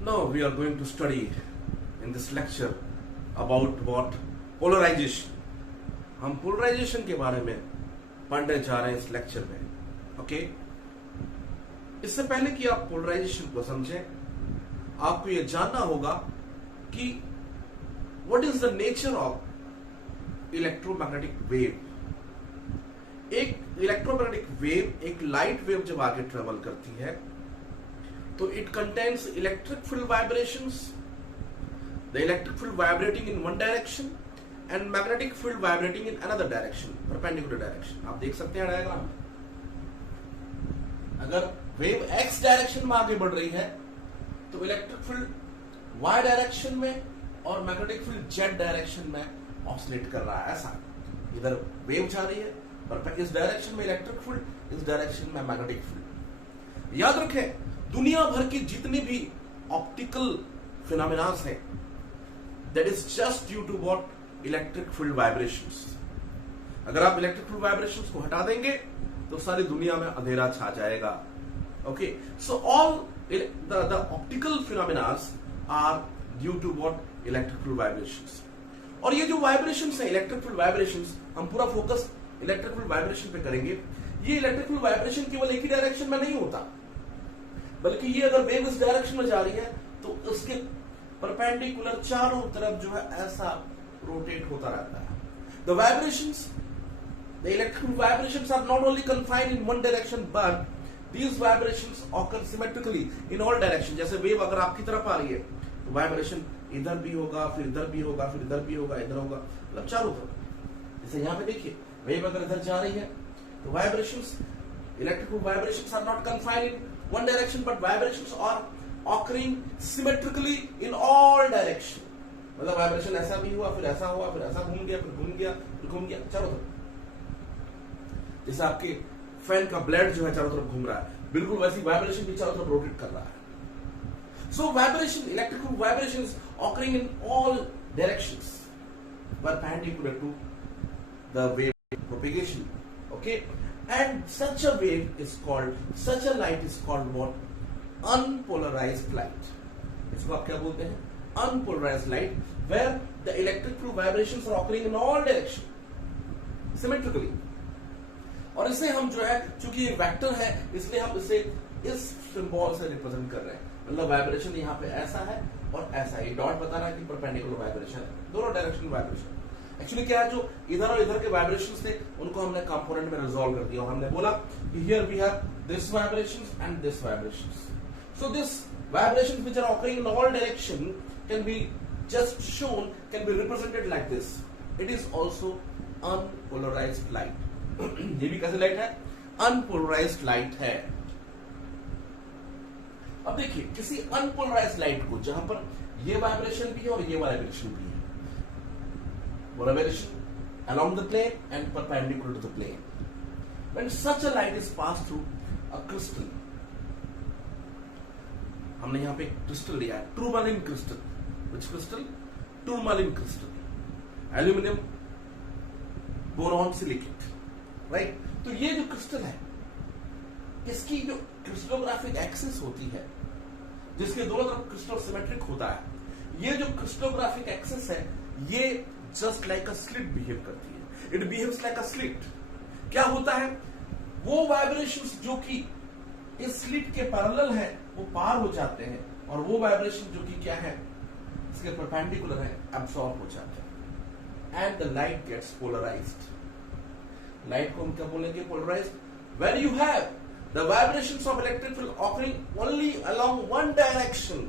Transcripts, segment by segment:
Now we are going to study in this lecture about what polarization. हम polarisation के बारे में पढ़ने जा रहे हैं इस लेक्चर में. ओके, इससे पहले कि आप पोलराइजेशन को समझें, आपको यह जानना होगा कि what is the nature of electromagnetic wave. एक इलेक्ट्रोमैग्नेटिक वेव, एक लाइट वेव जब आगे ट्रेवल करती है तो it contains electric field vibrations, the electric field vibrating in one direction and magnetic field vibrating in another direction, perpendicular direction. आप देख सकते हैं डायग्राम में. अगर वेव एक्स डायरेक्शन में आगे बढ़ रही है तो इलेक्ट्रिक फील्ड वाई डायरेक्शन में और मैग्नेटिक फील्ड जेड डायरेक्शन में ऑसिलेट कर रहा है. ऐसा इधर वेव जा रही है पर इस डायरेक्शन में इलेक्ट्रिक फील्ड, इस डायरेक्शन में मैग्नेटिक फील्ड. याद रखें, दुनिया भर की जितनी भी ऑप्टिकल फिनोमेनास है, that is just due to what electric field vibrations. अगर आप इलेक्ट्रिक फील्ड वाइब्रेशंस को हटा देंगे तो सारी दुनिया में अंधेरा छा जाएगा. Okay, so all the optical phenomenas are due to what electric field vibrations. और ये जो वाइब्रेशंस है, इलेक्ट्रिक फील्ड वाइब्रेशंस, हम पूरा फोकस इलेक्ट्रिक फील्ड वाइब्रेशन पे करेंगे. ये इलेक्ट्रिक फील्ड वाइब्रेशन केवल एक ही डायरेक्शन में नहीं होता, बल्कि ये अगर वेव इस डायरेक्शन में जा रही है तो उसके परपेंडिकुलर चारों तरफ जो है ऐसा रोटेट होता रहता है. The vibrations, the electric vibrations are not only confined in one direction but these vibrations occur symmetrically in all direction. जैसे वेव अगर आपकी तरफ आ रही है तो वाइब्रेशन इधर भी होगा, फिर इधर भी होगा, फिर इधर भी होगा, इधर होगा, मतलब चारों तरफ. जैसे यहां पे देखिए, वेव अगर इधर जा रही है तो vibrations, electrical vibrations are not confined in one direction but vibrations are occurring symmetrically in all direction. मतलब वाइब्रेशन ऐसा भी हुआ, फिर ऐसा हुआ, फिर ऐसा घूम गया, फिर घूम गया, फिर घूम गया, चारों तरफ. जैसे आपके फैन का ब्लेड जो है चारों तरफ घूम रहा है, बिल्कुल वैसी वाइब्रेशन भी चारों तरफ रोटेट कर रहा है. So vibration, electrical vibrations occurring in all directions perpendicular to the wave propagation. Okay, and such a wave is called, such a light is called what? Unpolarized light. इसको आप क्या बोलते हैं? Unpolarized light, where the electric field vibrations are occurring in all direction symmetrically. और इसे हम जो है, चूंकि ये वेक्टर है इसलिए हम इसे इस सिंबल से रिप्रेजेंट कर रहे हैं. मतलब वाइब्रेशन यहाँ पे ऐसा है और ऐसा. ये डॉट बता रहा है कि परपेंडिकुलर वाइब्रेशन है, दोनों डायरेक्शन वाइब्रेशन. एक्चुअली क्या है, जो इधर और इधर के वाइब्रेशंस थे उनको हमने कंपोनेंट में रिजॉल्व कर दिया और हमने बोला कि here we have this vibrations and this vibrations. So this vibrations which are occurring in all direction can be just shown, can be represented like this. It is also unpolarised light. ये भी कैसे light है? Unpolarised light है. अब देखिए, किसी unpolarised light को जहां पर ये वाइब्रेशन भी है और ये वाइब्रेशन भी है, vibration along the plane and perpendicular to the plane. When such a light is passed through a crystal, हमने यहां पे क्रिस्टल लिया है, tourmaline crystal. Which crystal? Tourmaline crystal, aluminium boron silicate, right. तो ये जो क्रिस्टल है, इसकी जो क्रिस्टलोग्राफिक एक्सिस होती है, जिसके दोनों तरफ क्रिस्टल सिमेट्रिक होता है, ये जो क्रिस्टलोग्राफिक एक्सिस है ये जस्ट लाइक अ स्लिट बिहेव करती है. It behaves like a slit. क्या होता है, वो वाइब्रेशंस जो कि इस स्लिट के पैरेलल है वो पार हो जाते हैं, और वो वाइब्रेशन जो कि क्या है, इसके परपेंडिकुलर है, एब्सॉर्ब हो जाते हैं. And the light gets polarised. Light को हम क्या बोलेंगे? Polarised. When you have the vibrations of electric field occurring only along one direction,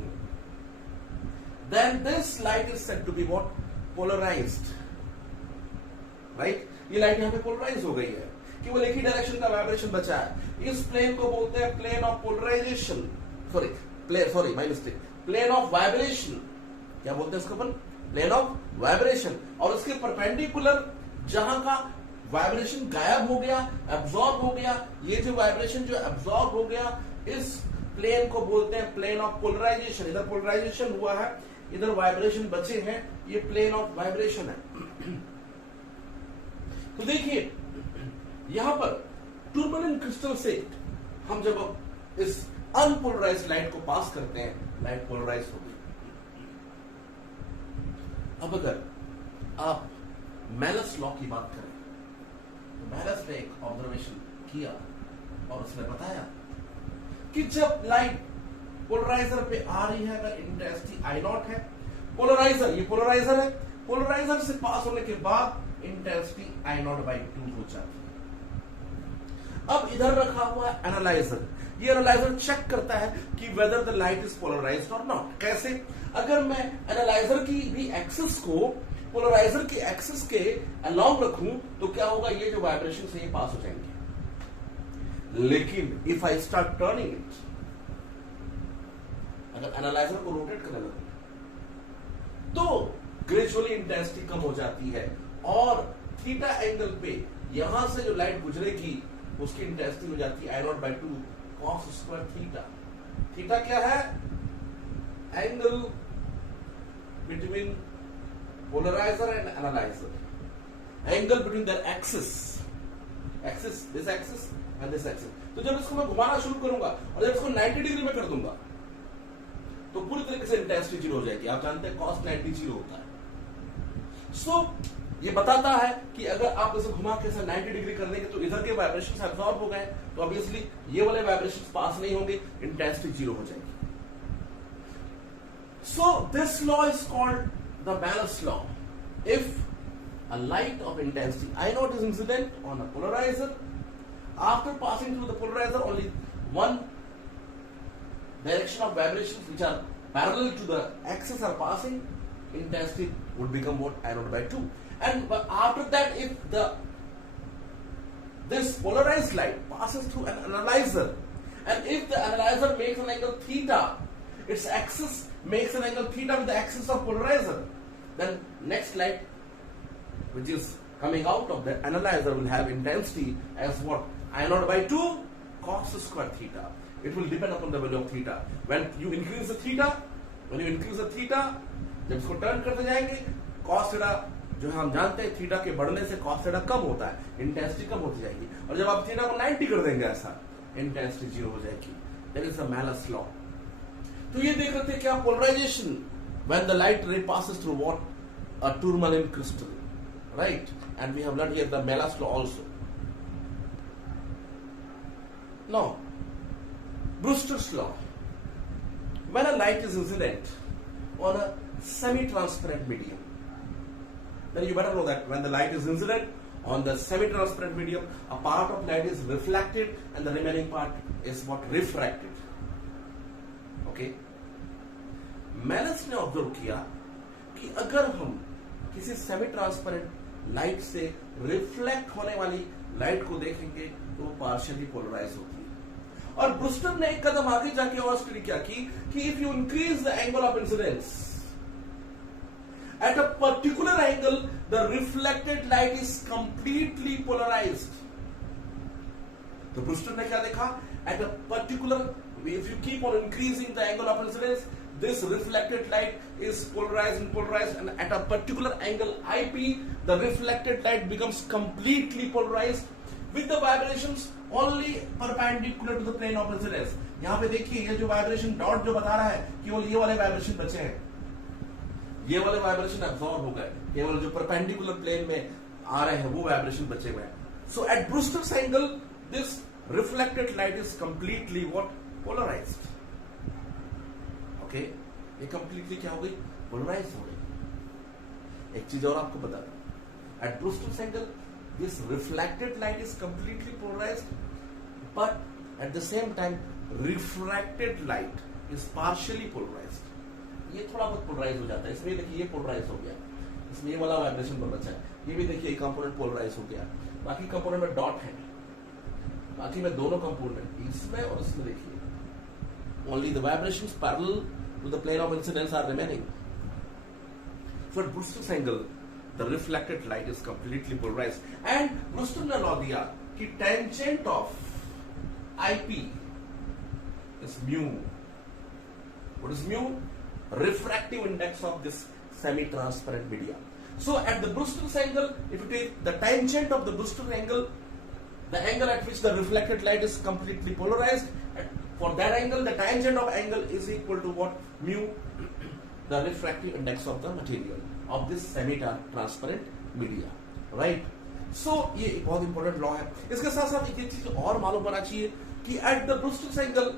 then this light is said to be what? Polarized. Right? ये light यहां पे polarise हो गई है, केवल एक ही डायरेक्शन का वाइब्रेशन बचा है. इस प्लेन को बोलते हैं plane of polarisation. Sorry my mistake, plane of vibration. क्या बोलते हैं इसको अपन? Plane of vibration. और उसके परपेंडिकुलर जहां का वाइब्रेशन गायब हो गया, एब्सॉर्ब हो गया, ये जो वाइब्रेशन जो एब्सॉर्ब हो गया, इस प्लेन को बोलते हैं प्लेन ऑफ पोलराइजेशन. इधर पोलराइजेशन हुआ है, इधर वाइब्रेशन बचे हैं, ये प्लेन ऑफ वाइब्रेशन है. तो देखिए, यहां पर टूरमालिन क्रिस्टल से हम जब इस अनपोलराइज लाइट को पास करते हैं, लाइट पोलराइज होगी। अब अगर आप मैलस लॉ की बात करें तो मैलस ने एक ऑब्जर्वेशन किया और उसने बताया कि जब लाइट पोलराइजर पे आ रही है, अगर इंटेंसिटी आई नॉट है, पोलराइजर, ये पोलराइजर है, पोलराइजर से पास होने के बाद इंटेंसिटी आई नॉट बाई 2 हो जाती है। अब इधर रखा हुआ है एनालाइजर, ये एनालाइजर चेक करता है कि whether the light is polarised और नॉट। कैसे? अगर मैं एनालाइजर की भी एक्सिस को पोलराइजर के एक्सिस के अलोंग रखूं तो क्या होगा, ये जो वाइब्रेशन से ये पास हो जाएंगे। लेकिन if I start turning it, अगर एनालाइजर को रोटेट करने लगूं तो ग्रेजुअली इंटेंसिटी कम हो जाती है और थीटा एंगल पे यहां से जो लाइट गुजरेगी उसकी इंटेंसिटी हो जाती है I naught by 2 cos square theta. Theta क्या है? Angle between polariser and analyzer, angle between the axis, this axis and this axis. तो जब इसको मैं घुमाना शुरू करूंगा और जब इसको 90 डिग्री में कर दूंगा तो पूरी तरीके से इंटेंसिटी 0 हो जाएगी। आप जानते हैं cos 90 0 होता है। ये बताता है कि अगर आप इसे घुमा के 90 डिग्री कर देंगे तो इधर के वाइब्रेशन एब्सॉर्ब हो गए, तो ऑब्वियसली ये वाले वाइब्रेशन पास नहीं होंगे, इंटेंसिटी 0 हो जाएगी। So this law is called the balance law. If a light of intensity I naught is incident on a polarizer, after passing through the polarizer only one direction of vibrations which are parallel to the axis are passing, intensity would become what? I naught by 2. And after that, if this polarized light passes through an analyzer, and if the analyzer makes an angle theta, its axis makes an angle theta with the axis of polarizer, then next light which is coming out of the analyzer will have intensity as what? I naught by 2 cos square theta. It will depend upon the value of theta. When you increase the theta, जब इसको turn करते जाएंगे, cos theta जो हम जानते हैं theta के बढ़ने से cos theta कम होता है, इंटेंसिटी कम होती जाएगी। और जब आप थीटा को 90 कर देंगे ऐसा, इंटेंसिटी 0 हो जाएगी। That is the Malus law. तो ये देख रहे थे क्या? Polarisation when the light ray passes through what? A tourmaline crystal, right? And we have learned here the Malus law also. Now, Brewster's law. When a light is incident on a semi-transparent medium, then you better know that when the light is incident on the semi-transparent medium, a part of light is reflected and the remaining part is what? Refracted. Okay? Malus ने observe किया कि अगर हम किसी semi-transparent light से reflect होने वाली light को देखेंगे तो वो पार्शियली पोलराइज होती है। और ब्रूस्टर ने एक कदम आगे जाके और स्टडी क्या की कि if you increase the angle of incidence at a particular angle, the reflected light is completely polarized. तो ब्रूस्टर ने क्या देखा? At a particular, if you keep on increasing the angle of incidence, this reflected light is polarized, and at a particular angle IP, the reflected light becomes completely polarized with the vibrations only perpendicular to the plane of incidence. यहाँ पे देखिए ये जो vibration dot जो बता रहा है केवल ये वाले वाइब्रेशन बचे हैं, ये वाले वाइब्रेशन एब्सॉर्ब हो गए, केवल जो परपेंडिकुलर प्लेन में आ रहे हैं वो वाइब्रेशन बचे हुए हैं। So at Brewster's angle this reflected light is completely what? Polarized. Okay, ये कंप्लीटली क्या हो गई? पोलराइज्ड हो गई। एक चीज और आपको बता दूं, at Brewster's angle this reflected light is completely polarized, but at the same time refracted light is partially polarized. ये थोड़ा बहुत पोलराइज हो जाता है। इसमें देखिए ये पोलराइज हो गया, इसमें ये वाला वाइब्रेशन बचा है, ये भी देखिए कंपोनेंट पोलराइज हो गया, बाकी कंपोनेंट में डॉट है, बाकी में दोनों कंपोनेंट इसमें और इसमें देखिए only the vibrations parallel to the plane of incidence are remaining. So at Brewster's angle the reflected light is completely polarized and Brewster ने लॉ दिया कि tangent of IP is mu. What is mu? Refractive index of this semi-transparent media. So at the Brewster's angle, if you take the tangent of the Brewster angle, the angle at which the reflected light is completely polarized, For that angle, the tangent of angle is equal to what? Mu, the refractive index of the material of this semi-transparent media, right? So ये एक बहुत important law है. इसके साथ साथ एक चीज और मालूम होना चाहिए कि at the Brewster's angle,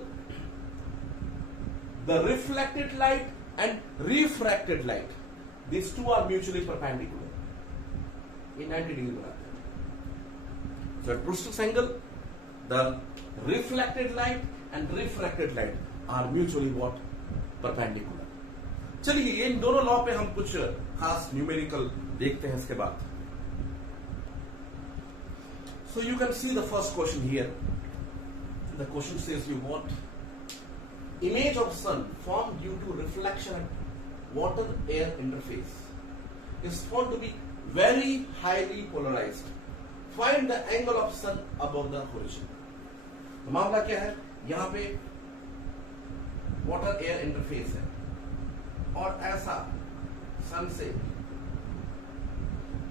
the reflected light and refracted light, these two are mutually perpendicular. ये 90 डिग्री बनाते हैं. So at Brewster's angle, the reflected light and refracted light are mutually what? Perpendicular. चलिए इन दोनों लॉ पे हम कुछ खास numerical देखते हैं इसके बाद. So you can see the first question here. The question says you want image of sun formed due to reflection at water air interface is found to be very highly polarized. Find the angle of sun above the horizon. तो मामला क्या है? यहां पे water air interface है और ऐसा सन से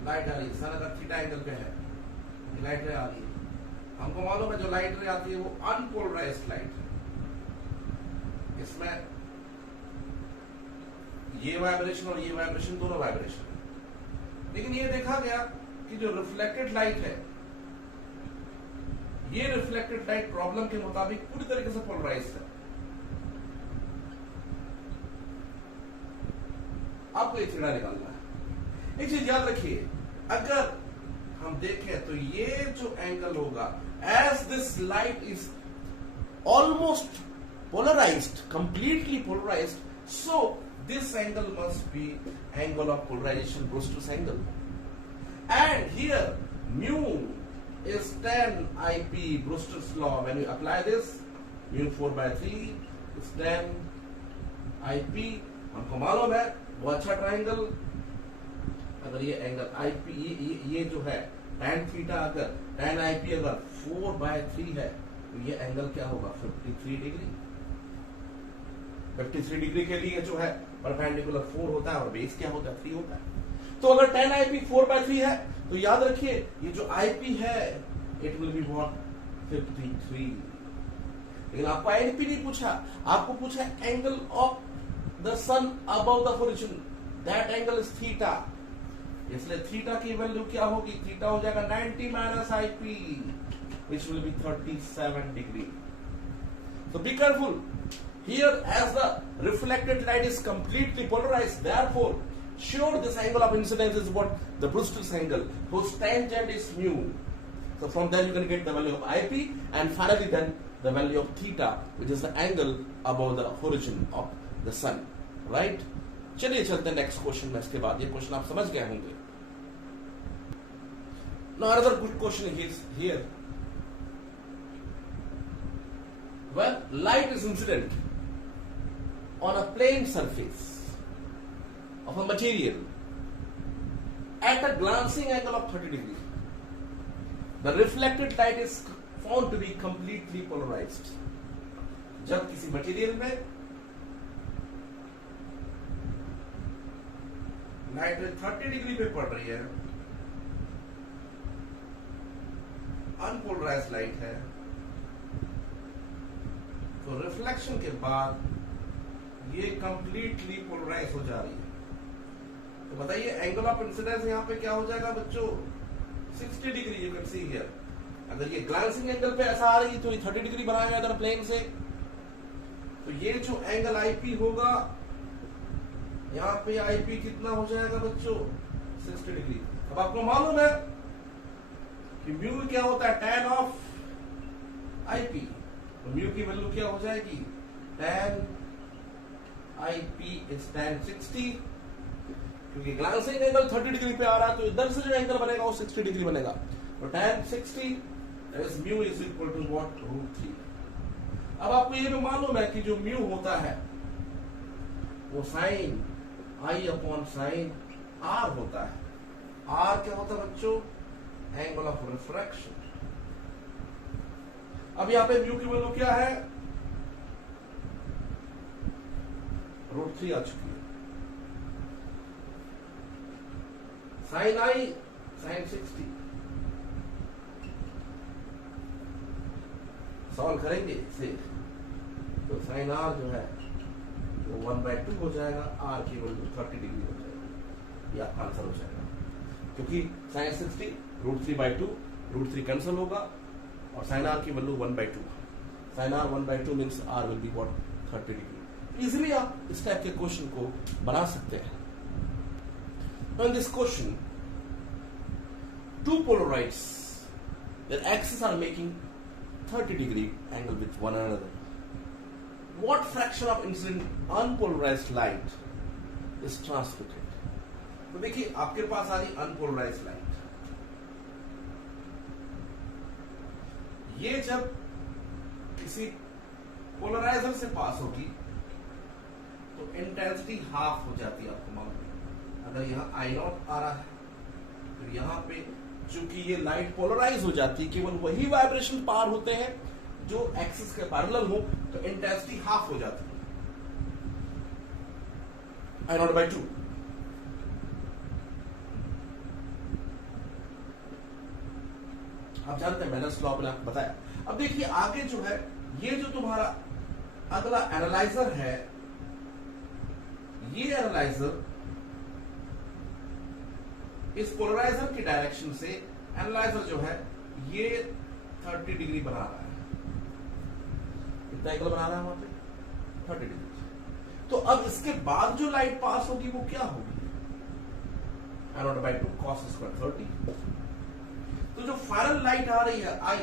लाइट आ रही है. सन अगर थीटा एंगल पे है, लाइट रे आ रही है. हमको मालूम है जो लाइट रे आती है वो अनपोलराइज्ड लाइट है. इसमें ये वाइब्रेशन और ये वाइब्रेशन दोनों वाइब्रेशन है. लेकिन ये देखा गया कि जो रिफ्लेक्टेड लाइट है, ये रिफ्लेक्टेड लाइट प्रॉब्लम के मुताबिक पूरी तरीके से पोलराइज्ड है. आपको ये थीटा निकालना है. एक चीज याद रखिए, अगर हम देखें तो ये जो एंगल होगा, as this light is almost polarised, completely polarised, so this angle must be angle of polarisation, Brewster's angle. And here mu is tan IP, Brewster's law. When you apply this, mu 4/3 is tan IP. हमको मालूम है वो अच्छा triangle, अगर ये angle IP ये जो है tan थीटा, अगर tan IP अगर 4/3 है तो ये एंगल क्या होगा? 53 डिग्री. 53 डिग्री के लिए जो है परपेंडिकुलर 4 होता है और बेस क्या होता है? 3 होता है. तो अगर tan IP 4/3 है तो याद रखिए ये जो IP है इट विल बी व्हाट? 53. लेकिन आपको IP नहीं पूछा, आपको पूछा angle of the sun above the horizon. That angle is theta. इसलिए थीटा की वैल्यू क्या होगी? थीटा हो जाएगा 90 minus IP, which will be 37 degree. So be careful. Here, as the reflected light is completely polarized, therefore, sure this angle of incidence is what? The Brewster's angle, whose tangent is mu. So from there you can get the value of IP, and finally then the value of theta, which is the angle above the horizon of the sun. Right? चलिए चलते हैं next question में. इसके बाद ये question आप समझ गए होंगे. Now another good question is here. When light is incident on a plane surface of a material at a glancing angle of 30 degrees, the reflected light is found to be completely polarized. जब किसी material में light 30 degree पे पड़ रही है, unpolarised light है, तो reflection के बाद ये कंप्लीटली पोलराइज हो जा रही है. तो बताइए एंगल ऑफ इंसिडेंस यहाँ पे क्या हो जाएगा बच्चों? 60 degree. You can see here. अगर ये ग्लांसिंग एंगल पे ऐसा आ रही है तो ये 30 डिग्री बनाएगा अगर प्लेन से, तो ये जो एंगल IP होगा यहाँ पे IP कितना हो जाएगा बच्चों? 60 डिग्री. अब आपको मालूम है कि म्यू क्या होता है? tan of IP. तो म्यू की वैल्यू क्या हो जाएगी? tan IP is tan 60. क्योंकि ग्लांसिंग एंगल 30 डिग्री पे आ रहा है तो इधर से जो एंगल बनेगा वो 60 डिग्री बनेगा. तो tan 60 is mu is equal to what? √3. अब आपको ये भी मालूम है कि जो म्यू होता है वो sine I upon sine R होता है. R क्या होता है बच्चों? Angle of refraction. अब यहां पे म्यू की वैल्यू क्या है? √3 आ चुकी है. साइन I साइन 60 सॉल्व करेंगे इसे. तो साइन आर जो है वो 1/2 हो जाएगा, आर की वैल्यू 30 डिग्री हो जाएगा। ये आपका आंसर हो जाएगा, क्योंकि साइन 60 √3/2, √3 कैंसिल होगा और साइन आर की value 1/2। Sine R 1/2 means R will be what 30 degree. Easily आप इस टाइप के क्वेश्चन को बना सकते हैं। In this question, two polarites, their axes are making 30 degree angle with one another. What fraction of incident unpolarized light is transmitted? तो देखिए आपके पास आ रही अनपोलराइज्ड लाइट, ये जब किसी पोलराइजर से पास होगी तो इंटेंसिटी हाफ हो जाती है, आपको मालूम है। अगर यहाँ I0 आ रहा है तो यहाँ पे चूंकि ये लाइट पोलराइज हो जाती है, केवल वही वाइब्रेशन पार होते हैं जो एक्सिस के पैरेलल हो, तो इंटेंसिटी हाफ हो जाती है I0/2। आप जानते हैं, मैंने लॉ मैंने आपको बताया। अब देखिए आगे जो है, ये जो तुम्हारा अगला एनालाइजर है, ये एनालाइजर इस पोलराइजर की डायरेक्शन से एनालाइजर जो है ये 30 डिग्री बना रहा है। कितना एंगल बना रहा है वहां पे 30 डिग्री। तो अब इसके बाद जो लाइट पास होगी वो क्या होगी, I0/2 cos स्क्वायर 30। तो जो फाइनल लाइट आ रही है I,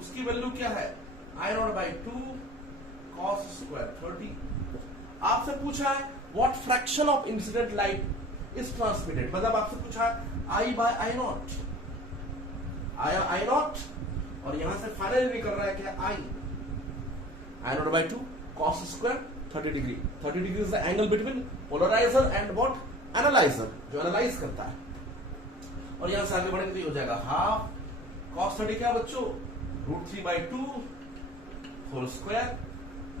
उसकी वैल्यू क्या है I0/2 cos स्क्वायर 30। आपसे पूछा है what fraction of incident light is transmitted, मतलब आपसे पूछा I/I0, I0 और यहां से फाइनल निकल रहा है क्या I0/2 cos square 30 degree. 30 degree is the angle between polariser and what analyser, जो एनालाइज करता है। और यहां से आगे बढ़ेंगे तो हो जाएगा हाफ cos 30 क्या बच्चों, √3/2 whole square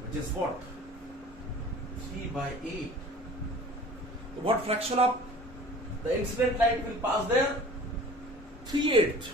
which is what 3/8। So what fraction of the incident light will pass there? 3/8.